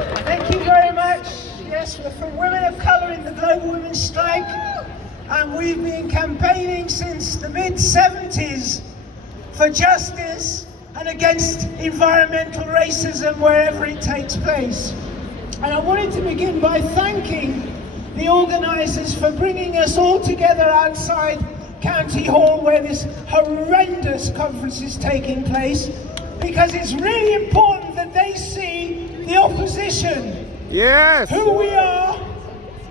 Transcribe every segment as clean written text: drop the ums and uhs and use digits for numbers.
Thank you very much. Yes, we're from Women of Colour in the Global Women's Strike, and we've been campaigning since the mid-70s for justice and against environmental racism wherever it takes place. And I wanted to begin by thanking the organisers for bringing us all together outside County Hall where this horrendous conference is taking place, because it's really important that they see the opposition, yes, who we are,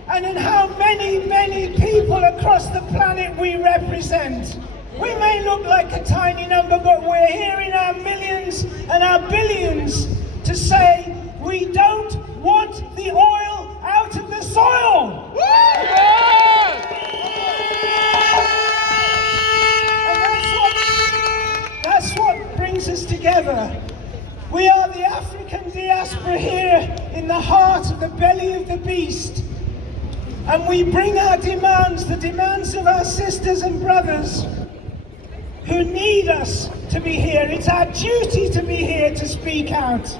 and in how many people across the planet we represent. We may look like a tiny number, but we're here in our millions and our billions to say we don't want the oil out of the soil. And that's what brings us together. We are the African diaspora here in the heart of the belly of the beast. And we bring our demands, the demands of our sisters and brothers who need us to be here. It's our duty to be here to speak out.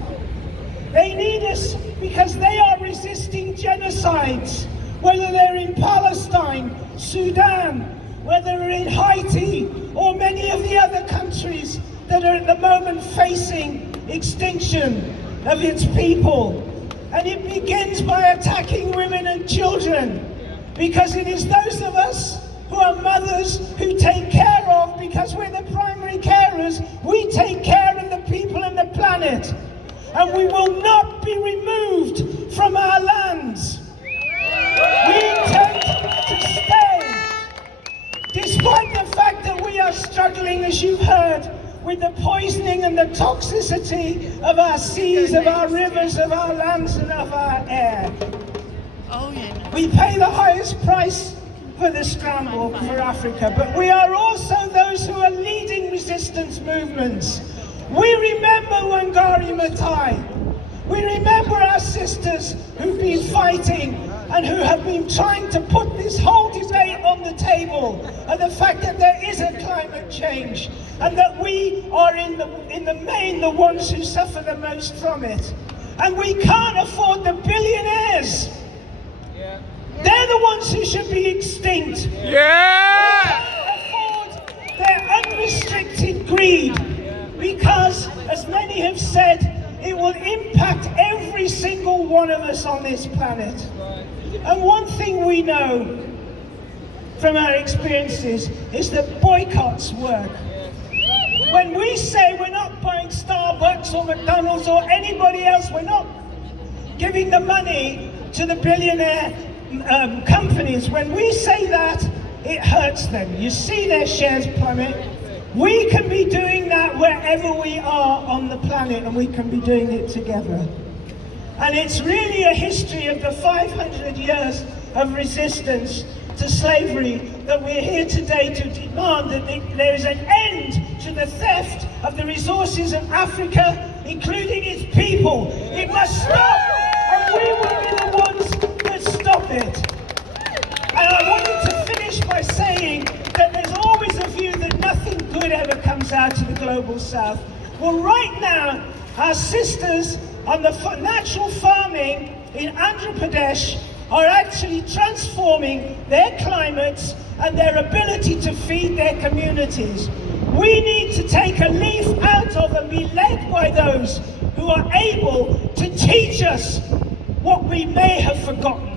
They need us because they are resisting genocides, whether they're in Palestine, Sudan, whether they're in Haiti, or many of the other countries that are at the moment facing extinction of its people. And it begins by attacking women and children, because it is those of us who are mothers who take care of, because we're the primary carers, we take care of the people and the planet. And we will not be removed from our lands. We intend to stay, despite the fact that we are struggling, as you've heard, with the poisoning and the toxicity of our seas, of our rivers, of our lands and of our air. Oh, yeah. We pay the highest price for the scramble for Africa, but we are also those who are leading resistance movements. We remember Wangari Maathai. We remember our sisters who've been fighting and who have been trying to put this whole debate on the table, and the fact that there is a climate change and that we are in the main the ones who suffer the most from it. And we can't afford the billionaires. Yeah. They're the ones who should be extinct. yeah, We can't afford their unrestricted greed, because, as many have said, it will impact every single one of us on this planet. And one thing we know from our experiences is that boycotts work. When we say we're not buying Starbucks or McDonald's or anybody else, we're not giving the money to the billionaire companies, when we say that, it hurts them. You see their shares plummet. We can be doing that wherever we are on the planet, and we can be doing it together. And it's really a history of the 500 years of resistance to slavery that we're here today to demand that there is an end to the theft of the resources of Africa, including its people. It must stop, and we will be the ones that stop it. And I wanted to finish by saying that there's always a view that nothing good ever comes out of the global south. Well, right now, our sisters on the natural farming in Andhra Pradesh are actually transforming their climates and their ability to feed their communities. We need to take a leaf out of and be led by those who are able to teach us what we may have forgotten.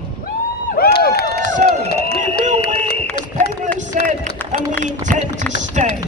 So, we will win, as people have said, and we intend to stay.